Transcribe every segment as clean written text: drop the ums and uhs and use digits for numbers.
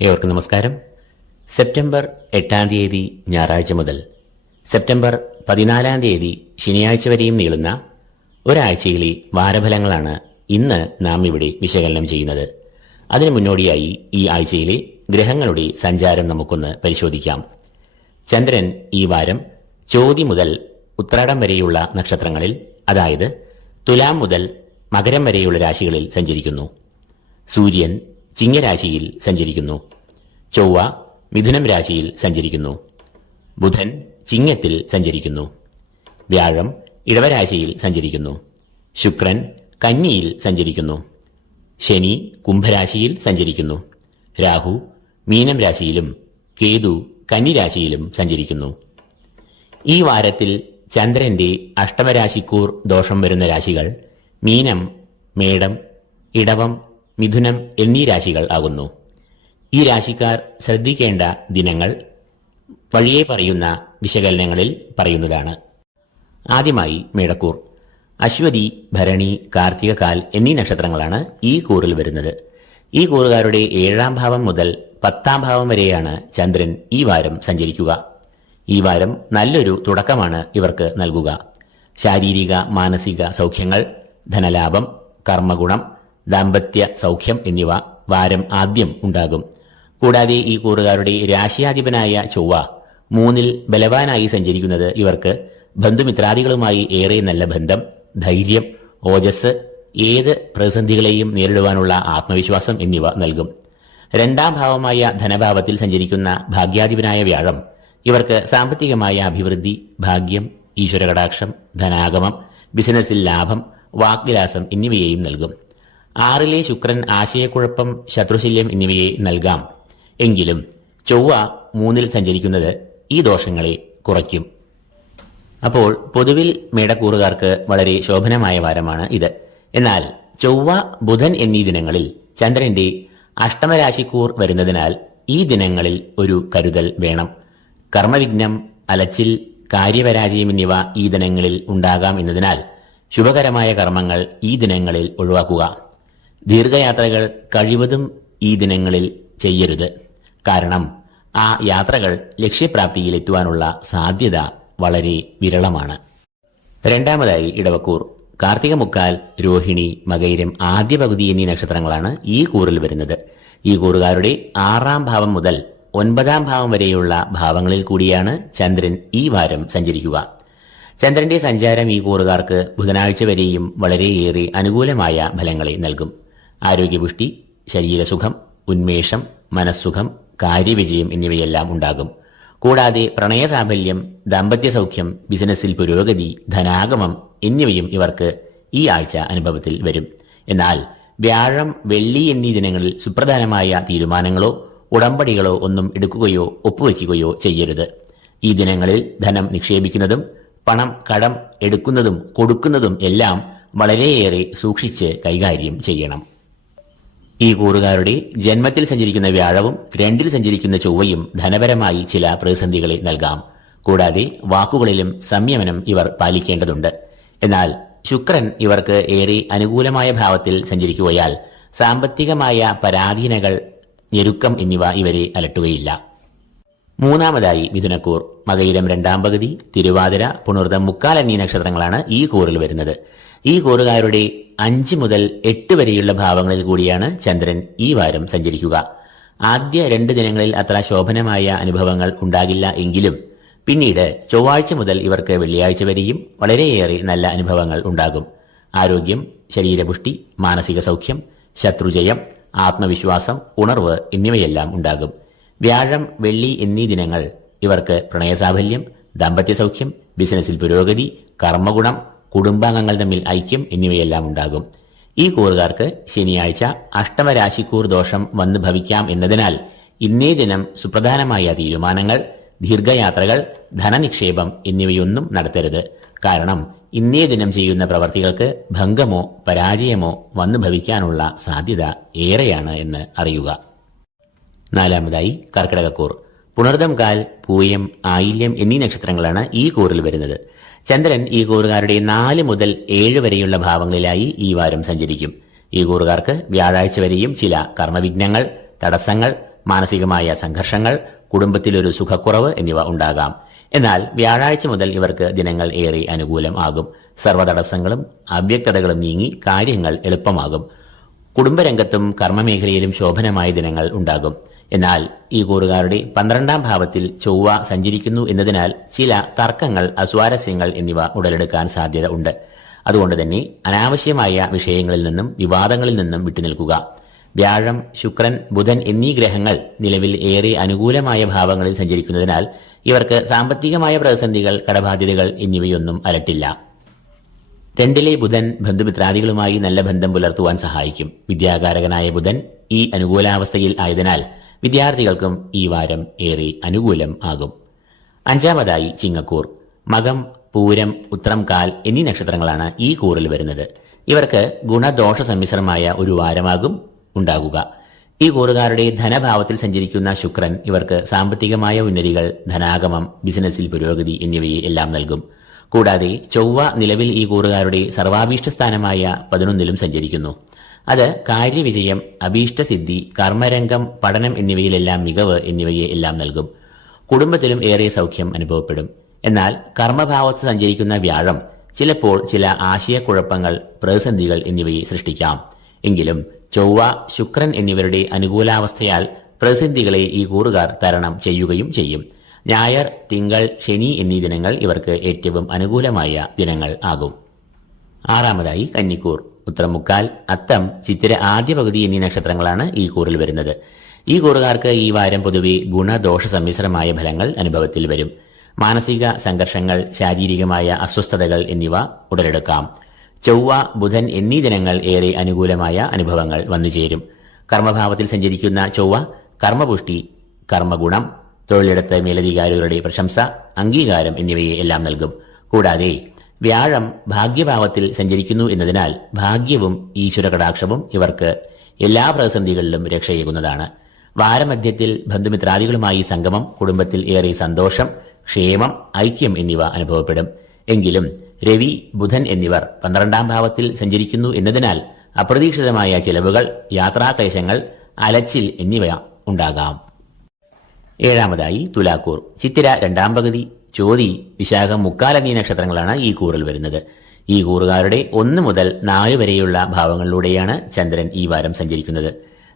ഏവർക്കും നമസ്കാരം. സെപ്റ്റംബർ 8 ഞായറാഴ്ച മുതൽ സെപ്റ്റംബർ 14 ശനിയാഴ്ച വരെയും നീളുന്ന ഒരാഴ്ചയിലെ വാരഫലങ്ങളാണ് ഇന്ന് നാം ഇവിടെ വിശകലനം ചെയ്യുന്നത്. അതിനു മുന്നോടിയായി ഈ ആഴ്ചയിലെ ഗ്രഹങ്ങളുടെ സഞ്ചാരം നമുക്കൊന്ന് പരിശോധിക്കാം. ചന്ദ്രൻ ഈ വാരം ചോതി മുതൽ ഉത്രാടം വരെയുള്ള നക്ഷത്രങ്ങളിൽ, അതായത് തുലാം മുതൽ മകരം വരെയുള്ള രാശികളിൽ സഞ്ചരിക്കുന്നു. സൂര്യൻ ചിങ്ങരാശിയിൽ സഞ്ചരിക്കുന്നു. ചൊവ്വ മിഥുനം രാശിയിൽ സഞ്ചരിക്കുന്നു. ബുധൻ ചിങ്ങത്തിൽ സഞ്ചരിക്കുന്നു. വ്യാഴം ഇടവരാശിയിൽ സഞ്ചരിക്കുന്നു. ശുക്രൻ കന്നിയിൽ സഞ്ചരിക്കുന്നു. ശനി കുംഭരാശിയിൽ സഞ്ചരിക്കുന്നു. രാഹു മീനം രാശിയിലും കേതു കന്നിരാശിയിലും സഞ്ചരിക്കുന്നു. ഈ വാരത്തിൽ ചന്ദ്രന്റെ അഷ്ടമരാശിക്കൂർ ദോഷം വരുന്ന രാശികൾ മീനം, മേടം, ഇടവം, മിഥുനം എന്നീ രാശികൾ ആകുന്നു. ഈ രാശിക്കാർ ശ്രദ്ധിക്കേണ്ട ദിനങ്ങൾ വഴിയെ പറയുന്ന വിശകലനങ്ങളിൽ പറയുന്നതാണ്. ആദ്യമായി മേടക്കൂർ. അശ്വതി, ഭരണി, കാർത്തികകാൽ എന്നീ നക്ഷത്രങ്ങളാണ് ഈ കൂറിൽ വരുന്നത്. ഈ കൂറുകാരുടെ 7ാം ഭാവം മുതൽ 10ാം ഭാവം വരെയാണ് ചന്ദ്രൻ ഈ വാരം സഞ്ചരിക്കുക. ഈ വാരം നല്ലൊരു തുടക്കമാണ് ഇവർക്ക് നൽകുക. ശാരീരിക മാനസിക സൗഖ്യങ്ങൾ, ധനലാഭം, കർമ്മഗുണം, ദാമ്പത്യ സൗഖ്യം എന്നിവ വാരം ആദ്യം ഉണ്ടാകും. കൂടാതെ ഈ കൂറുകാരുടെ രാശിയാധിപനായ ചൊവ്വ 3ൽ ബലവാനായി സഞ്ചരിക്കുന്നത് ഇവർക്ക് ബന്ധുമിത്രാദികളുമായി ഏറെ നല്ല ബന്ധം, ധൈര്യം, ഓജസ്, ഏത് പ്രതിസന്ധികളെയും നേരിടുവാനുള്ള ആത്മവിശ്വാസം എന്നിവ നൽകും. 2ാം ഭാവമായ ധനഭാവത്തിൽ സഞ്ചരിക്കുന്ന ഭാഗ്യാധിപനായ വ്യാഴം ഇവർക്ക് സാമ്പത്തികമായ അഭിവൃദ്ധി, ഭാഗ്യം, ഈശ്വരകടാക്ഷം, ധനാഗമം, ബിസിനസ്സിൽ ലാഭം, വാഗ്വിലാസം എന്നിവയെയും നൽകും. 6ലെ ശുക്രൻ ആശയക്കുഴപ്പം, ശത്രുശല്യം എന്നിവയെ നൽകാം. എങ്കിലും ചൊവ്വ 3ൽ സഞ്ചരിക്കുന്നത് ഈ ദോഷങ്ങളെ കുറയ്ക്കും. അപ്പോൾ പൊതുവിൽ മേടക്കൂറുകാർക്ക് വളരെ ശോഭനമായ വാരമാണ് ഇത്. എന്നാൽ ചൊവ്വ, ബുധൻ എന്നീ ദിനങ്ങളിൽ ചന്ദ്രന്റെ അഷ്ടമരാശിക്കൂർ വരുന്നതിനാൽ ഈ ദിനങ്ങളിൽ ഒരു കരുതൽ വേണം. കർമ്മവിഘ്നം, അലച്ചിൽ, കാര്യപരാജയം എന്നിവ ഈ ദിനങ്ങളിൽ ഉണ്ടാകാം എന്നതിനാൽ ശുഭകരമായ കർമ്മങ്ങൾ ഈ ദിനങ്ങളിൽ ഒഴിവാക്കുക. ദീർഘയാത്രകൾ കഴിവതും ഈ ദിനങ്ങളിൽ ചെയ്യരുത്. കാരണം ആ യാത്രകൾ ലക്ഷ്യപ്രാപ്തിയിലെത്തുവാനുള്ള സാധ്യത വളരെ വിരളമാണ്. 2ാമതായി ഇടവക്കൂർ. കാർത്തിക മുക്കാൽ, രോഹിണി, മകയിരം, ആദ്യ പകുതി എന്നീ നക്ഷത്രങ്ങളാണ് ഈ കൂറിൽ വരുന്നത്. ഈ കൂറുകാരുടെ 6ാം ഭാവം മുതൽ 9ാം ഭാവം വരെയുള്ള ഭാവങ്ങളിൽ കൂടിയാണ് ചന്ദ്രൻ ഈ വാരം സഞ്ചരിക്കുക. ചന്ദ്രന്റെ സഞ്ചാരം ഈ കൂറുകാർക്ക് ബുധനാഴ്ച വരെയും വളരെയേറെ അനുകൂലമായ ഫലങ്ങളെ നൽകും. ആരോഗ്യപുഷ്ടി, ശരീരസുഖം, ഉന്മേഷം, മനസ്സുഖം, കാര്യവിജയം എന്നിവയെല്ലാം ഉണ്ടാകും. കൂടാതെ പ്രണയസാഫല്യം, ദാമ്പത്യ സൗഖ്യം, ബിസിനസ്സിൽ പുരോഗതി, ധനാഗമം എന്നിവയും ഇവർക്ക് ഈ ആഴ്ച അനുഭവത്തിൽ വരും. എന്നാൽ വ്യാഴം, വെള്ളി എന്നീ ദിനങ്ങളിൽ സുപ്രധാനമായ തീരുമാനങ്ങളോ ഉടമ്പടികളോ ഒന്നും എടുക്കുകയോ ഒപ്പുവെക്കുകയോ ചെയ്യരുത്. ഈ ദിനങ്ങളിൽ ധനം നിക്ഷേപിക്കുന്നതും പണം കടം എടുക്കുന്നതും കൊടുക്കുന്നതും എല്ലാം വളരെയേറെ സൂക്ഷിച്ച് കൈകാര്യം ചെയ്യണം. ഈ കൂറുകാരുടെ ജന്മത്തിൽ സഞ്ചരിക്കുന്ന വ്യാഴവും 2ൽ സഞ്ചരിക്കുന്ന ചൊവ്വയും ധനപരമായി ചില പ്രതിസന്ധികളെ നൽകാം. കൂടാതെ വാക്കുകളിലും സംയമനം ഇവർ പാലിക്കേണ്ടതുണ്ട്. എന്നാൽ ശുക്രൻ ഇവർക്ക് ഏറെ അനുകൂലമായ ഭാവത്തിൽ സഞ്ചരിക്കുകയാൽ സാമ്പത്തികമായ പരാധീനകൾ, ഞെരുക്കം എന്നിവ ഇവരെ അലട്ടുകയില്ല. 3ാമതായി മിഥുനക്കൂർ. മകയിരം 2ാം പകുതി, തിരുവാതിര, പുണർദം, മുക്കാൽ എന്നീ നക്ഷത്രങ്ങളാണ് ഈ കൂറിൽ വരുന്നത്. ഈ കൂറുകാരുടെ 5 മുതൽ 8 വരെയുള്ള ഭാവങ്ങളിൽ കൂടിയാണ് ചന്ദ്രൻ ഈ വാരം സഞ്ചരിക്കുക. ആദ്യ 2 ദിനങ്ങളിൽ അത്ര ശോഭനമായ അനുഭവങ്ങൾ ഉണ്ടാകില്ല എങ്കിലും പിന്നീട് ചൊവ്വാഴ്ച മുതൽ ഇവർക്ക് വെള്ളിയാഴ്ച വരെയും വളരെയേറെ നല്ല അനുഭവങ്ങൾ ഉണ്ടാകും. ആരോഗ്യം, ശരീരപുഷ്ടി, മാനസിക സൗഖ്യം, ശത്രുജയം, ആത്മവിശ്വാസം, ഉണർവ് എന്നിവയെല്ലാം ഉണ്ടാകും. വ്യാഴം, വെള്ളി എന്നീ ദിനങ്ങൾ ഇവർക്ക് പ്രണയസാഫല്യം, ദാമ്പത്യ സൗഖ്യം, ബിസിനസ്സിൽ പുരോഗതി, കർമ്മഗുണം, കുടുംബാംഗങ്ങൾ തമ്മിൽ ഐക്യം എന്നിവയെല്ലാം ഉണ്ടാകും. ഈ കൂറുകാർക്ക് ശനിയാഴ്ച അഷ്ടമരാശിക്കൂർ ദോഷം വന്ന് ഭവിക്കാം എന്നതിനാൽ ഇന്നേ ദിനം സുപ്രധാനമായ തീരുമാനങ്ങൾ, ദീർഘയാത്രകൾ, ധനനിക്ഷേപം എന്നിവയൊന്നും നടത്തരുത്. കാരണം ഇന്നേ ദിനം ചെയ്യുന്ന പ്രവർത്തികൾക്ക് ഭംഗമോ പരാജയമോ വന്നു ഭവിക്കാനുള്ള സാധ്യത ഏറെയാണ് എന്ന് അറിയുക. 4ാമതായി കർക്കിടകക്കൂർ. പുണർദം കാൽ, പൂയം, ആയില്യം എന്നീ നക്ഷത്രങ്ങളാണ് ഈ കൂറിൽ വരുന്നത്. ചന്ദ്രൻ ഈ കൂറുകാരുടെ 4 മുതൽ 7 വരെയുള്ള ഭാവങ്ങളിലായി ഈ വാരം സഞ്ചരിക്കും. ഈ കൂറുകാർക്ക് വ്യാഴാഴ്ച വരെയും ചില കർമ്മവിഘ്നങ്ങൾ, തടസ്സങ്ങൾ, മാനസികമായ സംഘർഷങ്ങൾ, കുടുംബത്തിലൊരു സുഖക്കുറവ് എന്നിവ ഉണ്ടാകാം. എന്നാൽ വ്യാഴാഴ്ച മുതൽ ഇവർക്ക് ദിനങ്ങൾ ഏറെ അനുകൂലം ആകും. സർവ്വതടസ്സങ്ങളും അവ്യക്തതകളും നീങ്ങി കാര്യങ്ങൾ എളുപ്പമാകും. കുടുംബരംഗത്തും കർമ്മമേഖലയിലും ശോഭനമായ ദിനങ്ങൾ ഉണ്ടാകും. എന്നാൽ ഈ കൂറുകാരുടെ 12ാം ഭാവത്തിൽ ചൊവ്വ സഞ്ചരിക്കുന്നു എന്നതിനാൽ ചില തർക്കങ്ങൾ, അസ്വാരസ്യങ്ങൾ എന്നിവ ഉടലെടുക്കാൻ സാധ്യത ഉണ്ട്. അതുകൊണ്ട് തന്നെ അനാവശ്യമായ വിഷയങ്ങളിൽ നിന്നും വിവാദങ്ങളിൽ നിന്നും വിട്ടുനിൽക്കുക. വ്യാഴം, ശുക്രൻ, ബുധൻ എന്നീ ഗ്രഹങ്ങൾ നിലവിൽ ഏറെ അനുകൂലമായ ഭാവങ്ങളിൽ സഞ്ചരിക്കുന്നതിനാൽ ഇവർക്ക് സാമ്പത്തികമായ പ്രതിസന്ധികൾ, കടബാധ്യതകൾ എന്നിവയൊന്നും അലട്ടില്ല. 2ലെ ബുധൻ ബന്ധുമിത്രാദികളുമായി നല്ല ബന്ധം പുലർത്തുവാൻ സഹായിക്കും. വിദ്യാകാരകനായ ബുധൻ ഈ അനുകൂലാവസ്ഥയിൽ ആയതിനാൽ വിദ്യാർത്ഥികൾക്കും ഈ വാരം ഏറെ അനുകൂലം ആകും. 5ാമതായി ചിങ്ങക്കൂർ. മകം, പൂരം, ഉത്രം, കാൽ എന്നീ നക്ഷത്രങ്ങളാണ് ഈ കൂറിൽ വരുന്നത്. ഇവർക്ക് ഗുണദോഷ സമ്മിശ്രമായ ഒരു വാരമാകും ഉണ്ടാകുക. ഈ കൂറുകാരുടെ ധനഭാവത്തിൽ സഞ്ചരിക്കുന്ന ശുക്രൻ ഇവർക്ക് സാമ്പത്തികമായ ഉന്നതികൾ, ധനാഗമം, ബിസിനസ്സിൽ പുരോഗതി എന്നിവയെ എല്ലാം നൽകും. കൂടാതെ ചൊവ്വ നിലവിൽ ഈ കൂറുകാരുടെ സർവാഭീഷ്ടസ്ഥാനമായ 11ലും സഞ്ചരിക്കുന്നു. അത് കാര്യവിജയം, അഭീഷ്ടസിദ്ധി, കർമ്മരംഗം, പഠനം എന്നിവയിലെല്ലാം മികവ് എന്നിവയെ എല്ലാം നൽകും. കുടുംബത്തിലും ഏറെ സൗഖ്യം അനുഭവപ്പെടും. എന്നാൽ കർമ്മഭാവത്ത് സഞ്ചരിക്കുന്ന വ്യാഴം ചിലപ്പോൾ ചില ആശയക്കുഴപ്പങ്ങൾ, പ്രതിസന്ധികൾ എന്നിവയെ സൃഷ്ടിക്കാം. എങ്കിലും ചൊവ്വ, ശുക്രൻ എന്നിവരുടെ അനുകൂലാവസ്ഥയാൽ പ്രതിസന്ധികളെ ഈ കൂറുകാർ തരണം ചെയ്യുകയും ചെയ്യും. ഞായർ, തിങ്കൾ, ശനി എന്നീ ദിനങ്ങൾ ഇവർക്ക് ഏറ്റവും അനുകൂലമായ ദിനങ്ങൾ ആകും. 6ാമതായി കന്നിക്കൂർ. ഉത്തരമുക്കാൽ, അത്തം, ചിത്തിര ആദ്യ പകുതി എന്നീ നക്ഷത്രങ്ങളാണ് ഈ കൂറിൽ വരുന്നത്. ഈ കൂറുകാർക്ക് ഈ വാരം പൊതുവെ ഗുണദോഷ സമ്മിശ്രമായ ഫലങ്ങൾ അനുഭവത്തിൽ വരും. മാനസിക സംഘർഷങ്ങൾ, ശാരീരികമായ അസ്വസ്ഥതകൾ എന്നിവ ഉടലെടുക്കാം. ചൊവ്വ, ബുധൻ എന്നീ ദിനങ്ങൾ ഏറെ അനുകൂലമായ അനുഭവങ്ങൾ വന്നുചേരും. കർമ്മഭാവത്തിൽ സഞ്ചരിക്കുന്ന ചൊവ്വ കർമ്മപുഷ്ടി, കർമ്മഗുണം, തൊഴിലിടത്ത് മേലധികാരികളുടെ പ്രശംസ, അംഗീകാരം എന്നിവയെ എല്ലാം നൽകും. കൂടാതെ വ്യാഴം ഭാഗ്യഭാവത്തിൽ സഞ്ചരിക്കുന്നു എന്നതിനാൽ ഭാഗ്യവും ഈശ്വരകടാക്ഷവും ഇവർക്ക് എല്ലാ പ്രതിസന്ധികളിലും രക്ഷയേകുന്നതാണ്. വാരമധ്യത്തിൽ ബന്ധുമിത്രാദികളുമായി സംഗമം, കുടുംബത്തിൽ ഏറെ സന്തോഷം, ക്ഷേമം, ഐക്യം എന്നിവ അനുഭവപ്പെടും. എങ്കിലും രവി, ബുധൻ എന്നിവർ 12ാം ഭാവത്തിൽ സഞ്ചരിക്കുന്നു എന്നതിനാൽ അപ്രതീക്ഷിതമായ ചിലവുകൾ, യാത്രാക്ലേശങ്ങൾ, അലച്ചിൽ എന്നിവ ഉണ്ടാകാം. 7ാമതായി തുലാക്കൂർ. ചിത്തിര 2ാം പകുതി, ചോതി, വിശാഖം, മുക്കാൽ എന്നീ നക്ഷത്രങ്ങളാണ് ഈ കൂറിൽ വരുന്നത്. ഈ കൂറുകാരുടെ 1 മുതൽ 4 വരെയുള്ള ഭാവങ്ങളിലൂടെയാണ് ചന്ദ്രൻ ഈ വാരം സഞ്ചരിക്കുന്നത്.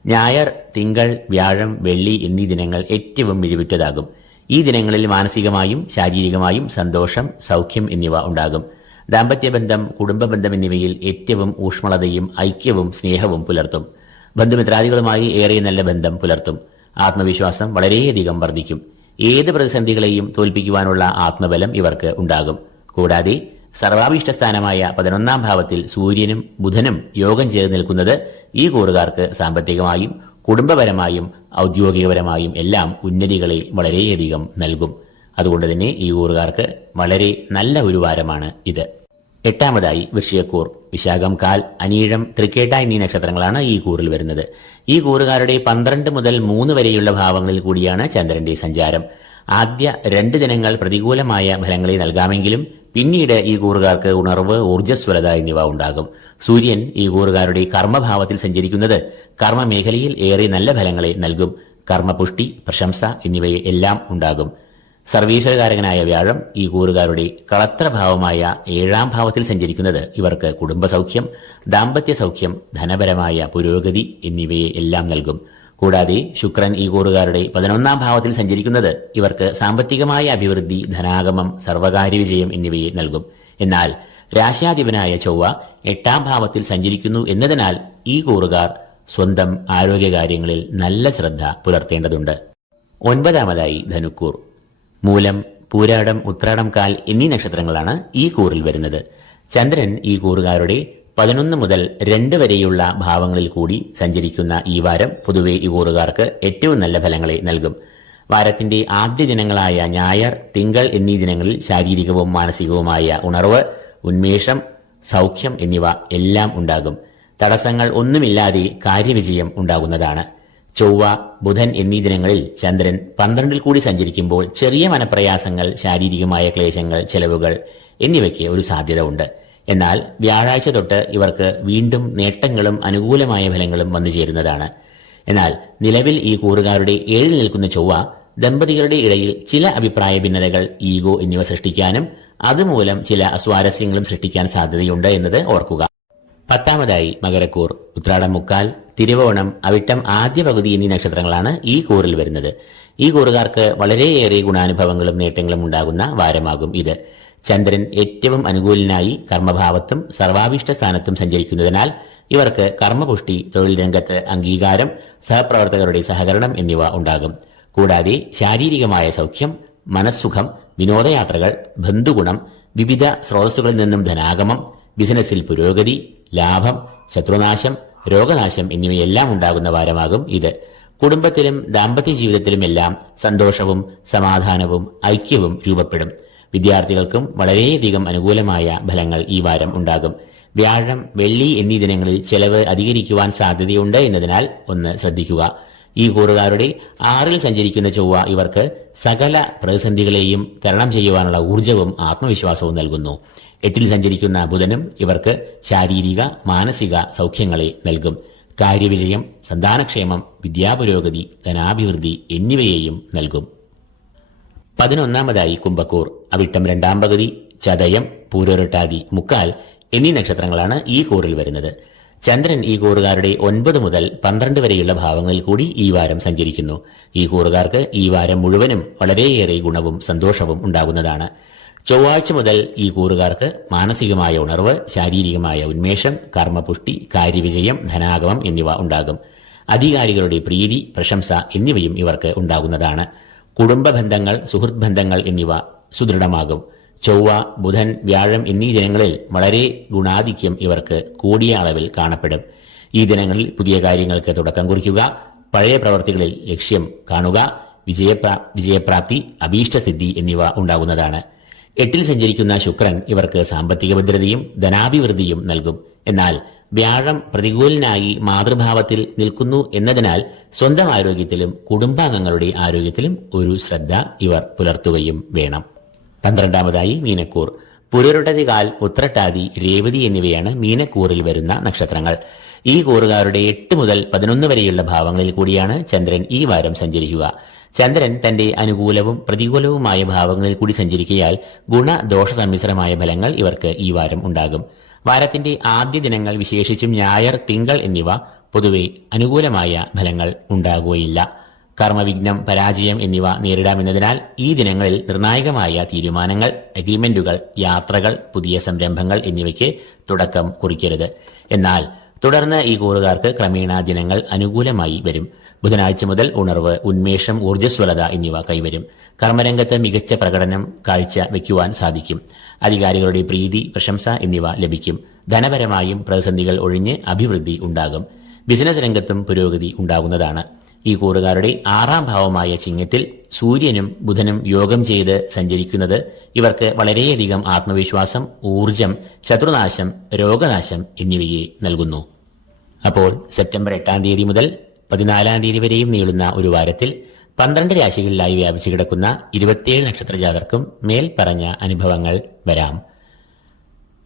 ഞായർ, തിങ്കൾ, വ്യാഴം, വെള്ളി എന്നീ ദിനങ്ങൾ ഏറ്റവും മിഴിവുറ്റതാകും. ഈ ദിനങ്ങളിൽ മാനസികമായും ശാരീരികമായും സന്തോഷം, സൗഖ്യം എന്നിവ ഉണ്ടാകും. ദാമ്പത്യബന്ധം, കുടുംബബന്ധം എന്നിവയിൽ ഏറ്റവും ഊഷ്മളതയും ഐക്യവും സ്നേഹവും പുലർത്തും. ബന്ധുമിത്രാദികളുമായി ഏറെ നല്ല ബന്ധം പുലർത്തും. ആത്മവിശ്വാസം വളരെയധികം വർദ്ധിക്കും. ഏത് പ്രതിസന്ധികളെയും തോൽപ്പിക്കുവാനുള്ള ആത്മബലം ഇവർക്ക് ഉണ്ടാകും. കൂടാതെ സർവാഭീഷ്ടസ്ഥാനമായ 11ാം ഭാവത്തിൽ സൂര്യനും ബുധനും യോഗം ചേർന്ന് നിൽക്കുന്നത് ഈ കൂറുകാർക്ക് സാമ്പത്തികമായും കുടുംബപരമായും ഔദ്യോഗികപരമായും എല്ലാം ഉന്നതികളെ വളരെയധികം നൽകും. അതുകൊണ്ട് തന്നെ ഈ കൂറുകാർക്ക് വളരെ നല്ല ഒരു വാരമാണ് ഇത്. 8ാമതായി വൃശ്ചികക്കൂർ. വിശാഖം, കാൽ, അനീഴം, തൃക്കേട്ട എന്നീ നക്ഷത്രങ്ങളാണ് ഈ കൂറിൽ വരുന്നത്. ഈ കൂറുകാരുടെ 12 മുതൽ 3 വരെയുള്ള ഭാവങ്ങളിൽ കൂടിയാണ് ചന്ദ്രന്റെ സഞ്ചാരം. ആദ്യ 2 ദിനങ്ങൾ പ്രതികൂലമായ ഫലങ്ങളെ നൽകാമെങ്കിലും പിന്നീട് ഈ കൂറുകാർക്ക് ഉണർവ്, ഊർജ്ജസ്വലത എന്നിവ ഉണ്ടാകും. സൂര്യൻ ഈ കൂറുകാരുടെ കർമ്മഭാവത്തിൽ സഞ്ചരിക്കുന്നത് കർമ്മമേഖലയിൽ ഏറെ നല്ല ഫലങ്ങളെ നൽകും. കർമ്മപുഷ്ടി, പ്രശംസ എന്നിവയെ എല്ലാം ഉണ്ടാകും. സർവീശ്വരകാരകനായ വ്യാഴം ഈ കൂറുകാരുടെ കളത്രഭാവമായ 7ാം ഭാവത്തിൽ സഞ്ചരിക്കുന്നത് ഇവർക്ക് കുടുംബസൗഖ്യം, ദാമ്പത്യ സൗഖ്യം, ധനപരമായ പുരോഗതി എന്നിവയെ എല്ലാം നൽകും. കൂടാതെ ശുക്രൻ ഈ കൂറുകാരുടെ 11ാം ഭാവത്തിൽ സഞ്ചരിക്കുന്നത് ഇവർക്ക് സാമ്പത്തികമായ അഭിവൃദ്ധി, ധനാഗമം, സർവകാര്യ വിജയം എന്നിവയെ നൽകും. എന്നാൽ രാശ്യാധിപനായ ചൊവ്വ 8ാം ഭാവത്തിൽ സഞ്ചരിക്കുന്നു എന്നതിനാൽ ഈ കൂറുകാർ സ്വന്തം ആരോഗ്യകാര്യങ്ങളിൽ നല്ല ശ്രദ്ധ പുലർത്തേണ്ടതുണ്ട്. 9ാമതായി ധനുക്കൂർ. മൂലം, പൂരാടം, ഉത്രാടം, കാൽ എന്നീ നക്ഷത്രങ്ങളാണ് ഈ കൂറിൽ വരുന്നത്. ചന്ദ്രൻ ഈ കൂറുകാരുടെ 11 മുതൽ 2 വരെയുള്ള ഭാവങ്ങളിൽ കൂടി സഞ്ചരിക്കുന്ന ഈ വാരം പൊതുവെ ഈ കൂറുകാർക്ക് ഏറ്റവും നല്ല ഫലങ്ങളെ നൽകും. വാരത്തിന്റെ ആദ്യ ദിനങ്ങളായ ഞായർ, തിങ്കൾ എന്നീ ദിനങ്ങളിൽ ശാരീരികവും മാനസികവുമായ ഉണർവ്, ഉന്മേഷം, സൗഖ്യം എന്നിവ എല്ലാം ഉണ്ടാകും. തടസ്സങ്ങൾ ഒന്നുമില്ലാതെ കാര്യവിജയം ഉണ്ടാകുന്നതാണ്. ചൊവ്വ, ബുധൻ എന്നീ ദിനങ്ങളിൽ ചന്ദ്രൻ 12ൽ കൂടി സഞ്ചരിക്കുമ്പോൾ ചെറിയ മനപ്രയാസങ്ങൾ, ശാരീരികമായ ക്ലേശങ്ങൾ, ചെലവുകൾ എന്നിവയ്ക്ക് ഒരു സാധ്യത ഉണ്ട്. എന്നാൽ വ്യാഴാഴ്ച തൊട്ട് ഇവർക്ക് വീണ്ടും നേട്ടങ്ങളും അനുകൂലമായ ഫലങ്ങളും വന്നു ചേരുന്നതാണ്. എന്നാൽ നിലവിൽ ഈ കൂറുകാരുടെ 7 നിൽക്കുന്ന ചൊവ്വ ദമ്പതികളുടെ ഇടയിൽ ചില അഭിപ്രായ ഭിന്നതകൾ, ഈഗോ എന്നിവ സൃഷ്ടിക്കാനും അതുമൂലം ചില അസ്വാരസ്യങ്ങളും സൃഷ്ടിക്കാൻ സാധ്യതയുണ്ട് എന്നത് ഓർക്കുക. 10ാമതായി മകരക്കൂർ. ഉത്രാടം മുക്കാൽ, തിരുവോണം, അവിട്ടം ആദ്യ പകുതി എന്നീ നക്ഷത്രങ്ങളാണ് ഈ കൂറിൽ വരുന്നത്. ഈ കൂറുകാർക്ക് വളരെയേറെ ഗുണാനുഭവങ്ങളും നേട്ടങ്ങളും ഉണ്ടാകുന്ന വാരമാകും ഇത്. ചന്ദ്രൻ ഏറ്റവും അനുകൂലനായി കർമ്മഭാവത്തും സർവാഭീഷ്ട സ്ഥാനത്തും സഞ്ചരിക്കുന്നതിനാൽ ഇവർക്ക് കർമ്മപുഷ്ടി, തൊഴിൽ രംഗത്ത് അംഗീകാരം, സഹപ്രവർത്തകരുടെ സഹകരണം എന്നിവ ഉണ്ടാകും. കൂടാതെ ശാരീരികമായ സൗഖ്യം, മനസ്സുഖം, വിനോദയാത്രകൾ, ബന്ധുഗുണം, വിവിധ സ്രോതസ്സുകളിൽ നിന്നും ധനാഗമം, ബിസിനസ്സിൽ പുരോഗതി, ലാഭം, ശത്രുനാശം, രോഗനാശം എന്നിവയെല്ലാം ഉണ്ടാകുന്ന വാരമാകും ഇത്. കുടുംബത്തിലും ദാമ്പത്യ ജീവിതത്തിലുമെല്ലാം സന്തോഷവും സമാധാനവും ഐക്യവും രൂപപ്പെടും. വിദ്യാർത്ഥികൾക്കും വളരെയധികം അനുകൂലമായ ഫലങ്ങൾ ഈ വാരം ഉണ്ടാകും. വ്യാഴം, വെള്ളി എന്നീ ദിനങ്ങളിൽ ചെലവ് അധികരിക്കുവാൻ സാധ്യതയുണ്ട് എന്നതിനാൽ ഒന്ന് ശ്രദ്ധിക്കുക. ഈ കൂറുകാരുടെ 6ൽ സഞ്ചരിക്കുന്ന ചൊവ്വ ഇവർക്ക് സകല പ്രതിസന്ധികളെയും തരണം ചെയ്യുവാനുള്ള ഊർജവും ആത്മവിശ്വാസവും നൽകുന്നു. 8ൽ സഞ്ചരിക്കുന്ന ബുധനും ഇവർക്ക് ശാരീരിക മാനസിക സൗഖ്യങ്ങളെ നൽകും. കാര്യവിജയം, സന്താനക്ഷേമം, വിദ്യാപുരോഗതി, ധനാഭിവൃദ്ധി എന്നിവയെയും നൽകും. 11ാമതായി കുംഭക്കൂർ. അവിട്ടം 2ാം പകുതി, ചതയം, പൂരോരുട്ടാതി, മുക്കാൽ എന്നീ നക്ഷത്രങ്ങളാണ് ഈ കൂറിൽ വരുന്നത്. ചന്ദ്രൻ ഈ കൂറുകാരുടെ 9 മുതൽ 12 വരെയുള്ള ഭാവങ്ങളിൽ കൂടി ഈ വാരം സഞ്ചരിക്കുന്നു. ഈ കൂറുകാർക്ക് ഈ വാരം മുഴുവനും വളരെയേറെ ഗുണവും സന്തോഷവും ഉണ്ടാകുന്നതാണ്. ചൊവ്വാഴ്ച മുതൽ ഈ കൂറുകാർക്ക് മാനസികമായ ഉണർവ്, ശാരീരികമായ ഉന്മേഷം, കർമ്മപുഷ്ടി, കാര്യവിജയം, ധനാഗമം എന്നിവ ഉണ്ടാകും. അധികാരികളുടെ പ്രീതി, പ്രശംസ എന്നിവയും ഇവർക്ക് ഉണ്ടാകുന്നതാണ്. കുടുംബ ബന്ധങ്ങൾ, സുഹൃത്ത് ബന്ധങ്ങൾ എന്നിവ സുദൃഢമാകും. ചൊവ്വ, ബുധൻ, വ്യാഴം എന്നീ ദിനങ്ങളിൽ വളരെ ഗുണാധിക്യം ഇവർക്ക് കൂടിയ അളവിൽ കാണപ്പെടും. ഈ ദിനങ്ങളിൽ പുതിയ കാര്യങ്ങൾക്ക് തുടക്കം കുറിക്കുക, പഴയ പ്രവർത്തികളിൽ ലക്ഷ്യം കാണുക, വിജയപ്രാപ്തി, അഭീഷ്ടസിദ്ധി എന്നിവ ഉണ്ടാകുന്നതാണ്. 8ൽ സഞ്ചരിക്കുന്ന ശുക്രൻ ഇവർക്ക് സാമ്പത്തിക ഭദ്രതയും ധനാഭിവൃദ്ധിയും നൽകും. എന്നാൽ വ്യാഴം പ്രതികൂലനായി മാതൃഭാവത്തിൽ നിൽക്കുന്നു എന്നതിനാൽ സ്വന്തം ആരോഗ്യത്തിലും കുടുംബാംഗങ്ങളുടെ ആരോഗ്യത്തിലും ഒരു ശ്രദ്ധ ഇവർ പുലർത്തുകയും വേണം. 12ാമതായി മീനക്കൂർ. പുരുരുട്ടതികാൽ, ഉത്രട്ടാതി, രേവതി എന്നിവയാണ് മീനക്കൂറിൽ വരുന്ന നക്ഷത്രങ്ങൾ. ഈ കൂറുകാരുടെ 8 മുതൽ 11 വരെയുള്ള ഭാവങ്ങളിൽ കൂടിയാണ് ചന്ദ്രൻ ഈ വാരം സഞ്ചരിക്കുക. ചന്ദ്രൻ തന്റെ അനുകൂലവും പ്രതികൂലവുമായ ഭാവങ്ങളിൽ കൂടി സഞ്ചരിക്കയാൽ ഗുണദോഷ സമ്മിശ്രമായ ഫലങ്ങൾ ഇവർക്ക് ഈ വാരം ഉണ്ടാകും. വാരത്തിന്റെ ആദ്യ ദിനങ്ങൾ, വിശേഷിച്ചും ഞായർ, തിങ്കൾ എന്നിവ പൊതുവെ അനുകൂലമായ ഫലങ്ങൾ ഉണ്ടാകുകയില്ല. കർമ്മവിഘ്നം, പരാജയം എന്നിവ നേരിടാമെന്നതിനാൽ ഈ ദിനങ്ങളിൽ നിർണായകമായ തീരുമാനങ്ങൾ, അഗ്രിമെന്റുകൾ, യാത്രകൾ, പുതിയ സംരംഭങ്ങൾ എന്നിവയ്ക്ക് തുടക്കം കുറിക്കരുത്. എന്നാൽ തുടർന്ന് ഈ കൂറുകാർക്ക് ക്രമേണ ദിനങ്ങൾ അനുകൂലമായി വരും. ബുധനാഴ്ച മുതൽ ഉണർവ്, ഉന്മേഷം, ഊർജ്ജസ്വലത എന്നിവ കൈവരും. കർമ്മരംഗത്ത് മികച്ച പ്രകടനം കാഴ്ച വയ്ക്കുവാൻ സാധിക്കും. അധികാരികളുടെ പ്രീതി, പ്രശംസ എന്നിവ ലഭിക്കും. ധനപരമായും പ്രതിസന്ധികൾ ഒഴിഞ്ഞ് അഭിവൃദ്ധി ഉണ്ടാകും. ബിസിനസ് രംഗത്തും പുരോഗതി ഉണ്ടാകുന്നതാണ്. ഈ കൂറുകാരുടെ 6ാം ഭാവമായ ചിങ്ങത്തിൽ സൂര്യനും ബുധനും യോഗം ചെയ്ത് സഞ്ചരിക്കുന്നത് ഇവർക്ക് വളരെയധികം ആത്മവിശ്വാസം, ഊർജം, ശത്രുനാശം, രോഗനാശം എന്നിവയെ നൽകുന്നു. അപ്പോൾ സെപ്റ്റംബർ 8ാം തീയതി മുതൽ 14ാം തീയതി വരെയും നീളുന്ന ഒരു വാരത്തിൽ 12 രാശികളിലായി വ്യാപിച്ചു കിടക്കുന്ന 27 നക്ഷത്രജാതർക്കും മേൽപ്പറഞ്ഞ അനുഭവങ്ങൾ വരാം.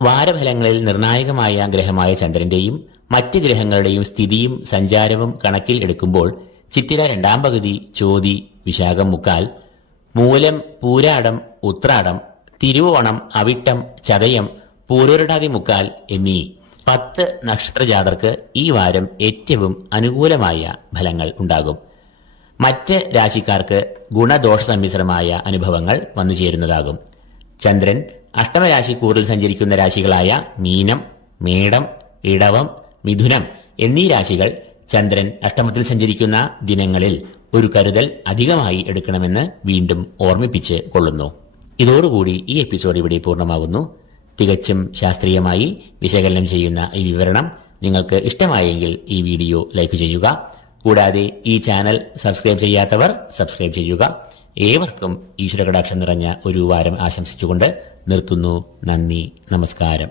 വാരഫലങ്ങളിൽ നിർണായകമായ ഗ്രഹമായ ചന്ദ്രന്റെയും മറ്റ് ഗ്രഹങ്ങളുടെയും സ്ഥിതിയും സഞ്ചാരവും കണക്കിൽ എടുക്കുമ്പോൾ ചിത്തിര 2ാം പകുതി, ചോതി, വിശാഖം മുക്കാൽ, മൂലം, പൂരാടം, ഉത്രാടം, തിരുവോണം, അവിട്ടം, ചതയം, പൂരോരുടാതി മുക്കാൽ എന്നീ 10 നക്ഷത്രജാതർക്ക് ഈ വാരം ഏറ്റവും അനുകൂലമായ ഫലങ്ങൾ ഉണ്ടാകും. മറ്റ് രാശിക്കാർക്ക് ഗുണദോഷ സമ്മിശ്രമായ അനുഭവങ്ങൾ വന്നു ചേരുന്നതാകും. ചന്ദ്രൻ അഷ്ടമരാശിക്കൂറിൽ സഞ്ചരിക്കുന്ന രാശികളായ മീനം, മേടം, ഇടവം, മിഥുനം എന്നീ രാശികൾ ചന്ദ്രൻ അഷ്ടമത്തിൽ സഞ്ചരിക്കുന്ന ദിനങ്ങളിൽ ഒരു കരുതൽ അധികമായി എടുക്കണമെന്ന് വീണ്ടും ഓർമ്മിപ്പിച്ച് കൊള്ളുന്നു. ഇതോടുകൂടി ഈ എപ്പിസോഡ് ഇവിടെ പൂർണ്ണമാകുന്നു. തികച്ചും ശാസ്ത്രീയമായി വിശകലനം ചെയ്യുന്ന ഈ വിവരണം നിങ്ങൾക്ക് ഇഷ്ടമായെങ്കിൽ ഈ വീഡിയോ ലൈക്ക് ചെയ്യുക. കൂടാതെ ഈ ചാനൽ സബ്സ്ക്രൈബ് ചെയ്യാത്തവർ സബ്സ്ക്രൈബ് ചെയ്യുക. ഏവർക്കും ഈശ്വരകടാക്ഷം നിറഞ്ഞ ഒരു വാരം ആശംസിച്ചുകൊണ്ട് നിർത്തുന്നു. നന്ദി, നമസ്കാരം.